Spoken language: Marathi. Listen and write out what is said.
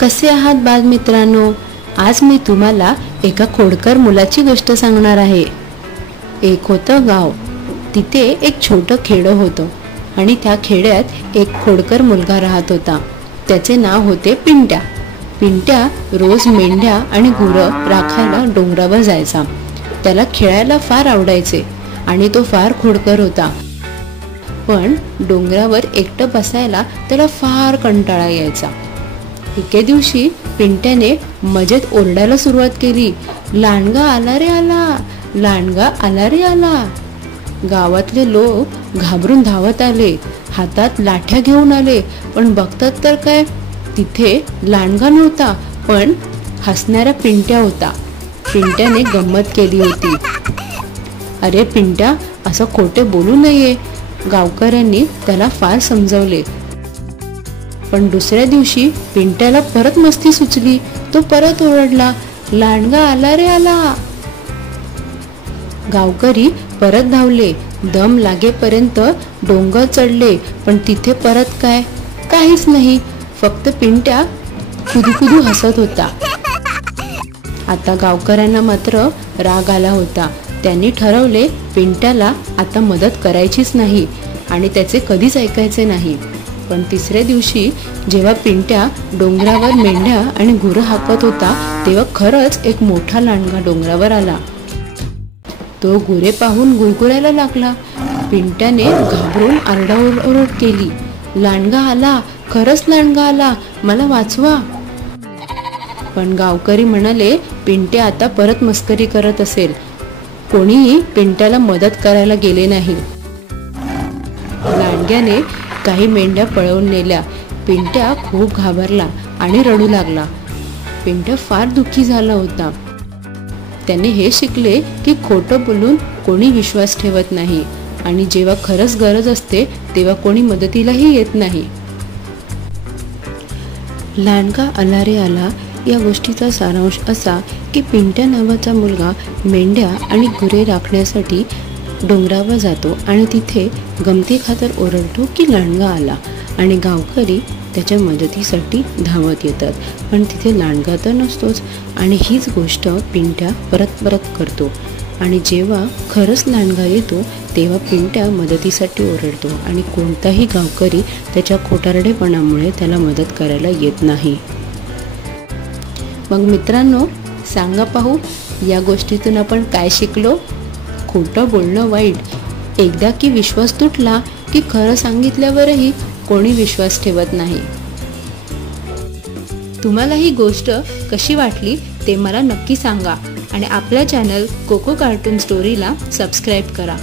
कसे आहात बालमित्रांनो? आज मी तुम्हाला एका खोडकर मुलाची गोष्ट सांगणार आहे। एक होतं गाव, तिथे एक छोटं खेडं होतं आणि त्या खेड्यात एक खोडकर मुलगा राहत होता। त्याचे नाव होते पिंट्या। पिंट्या रोज मेंढ्या आणि गुरं राखायला डोंगरावर जायचा। त्याला खेळायला फार आवडायचे आणि तो फार खोडकर होता, पण डोंगरावर एकटं बसायला त्याला फार कंटाळा यायचा। एके दिवशी पिंट्याने मजेत ओरडायला सुरुवात केली, लांडगा आला रे आला, लांडगा आला रे आला। गावातले लोक घाबरून धावत आले, हातात लाठ्या घेऊन आले, पण बघतात तर काय, तिथे लांडगा नव्हता, पण हसणारा पिंट्या होता। पिंट्याने गंमत केली होती। अरे पिंट्या, असं खोटे बोलू नये, गावकऱ्यांनी त्याला फार समजवले। पण दुसऱ्या दिवशी पिंट्याला परत मस्ती सुचली। तो परत ओरडला, लांडगा आला रे आला। गावकरी परत धावले, दम लागेपर्यंत डोंगर चढले, पण तिथे परत काहीच नाही, फक्त पिंट्या कुदूकुदू हसत होता। आता गावकऱ्यांना मात्र राग आला होता। त्यांनी ठरवले पिंट्याला आता मदत करायचीच नाही आणि त्याचे कधीच ऐकायचे नाही। पण तिसऱ्या दिवशी जेव्हा पिंट्या डोंगरावर मेंढ्या आणि गुरं हाकत होता, तेव्हा खरंच एक मोठा लांडगा डोंगरावर आला। तो गुरे पाहून गुरगुरायला लागला। पिंट्याने घाबरून आरडाओरड केली, लांडगा आला, खरंच लांडगा आला, मला वाचवा। पण गावकरी म्हणाले, पिंट्या आता परत मस्करी करत असेल। कोणीही पिंट्याला मदत करायला गेले नाही। लांडग्याने काही मेंढ्या पळवून नेल्या। पिंट्या खूप घाबरला आणि रडू लागला। पिंट्या फार दुःखी झाला होता। त्याने हे शिकले की खोटं बोलून कोणी विश्वास ठेवत नाही आणि जेव्हा खरंच गरज असते तेव्हा कोणी मदतीलाही येत नाही। लांडगा आला रे आला या गोष्टीचा सारांश असा की पिंट्या नावाचा मुलगा मेंढ्या आणि गुरे राखण्यासाठी डोंगरावर जातो आणि तिथे गमती खातर ओरडतो की लांडगा आला आणि गावकरी त्याच्या मदतीसाठी धावत येतात, पण तिथे लांडगा तर नसतोच। आणि हीच गोष्ट पिंट्या परत करतो आणि जेव्हा खरंच लांडगा येतो तेव्हा पिंट्या मदतीसाठी ओरडतो आणि कोणताही गावकरी त्याच्या खोटारडेपणामुळे त्याला मदत करायला येत नाही। मग मित्रांनो, सांगा पाहू, या गोष्टीतून आपण काय शिकलो? खोटं बोलणं वाईट, एकदा की विश्वास तुटला की खरं सांगितल्यावरही कोणी विश्वास ठेवत नाही। तुम्हाला ही गोष्ट कशी वाटली ते मला नक्की सांगा आणि आपल्या चॅनल कोको कार्टून स्टोरीला सबस्क्राईब करा।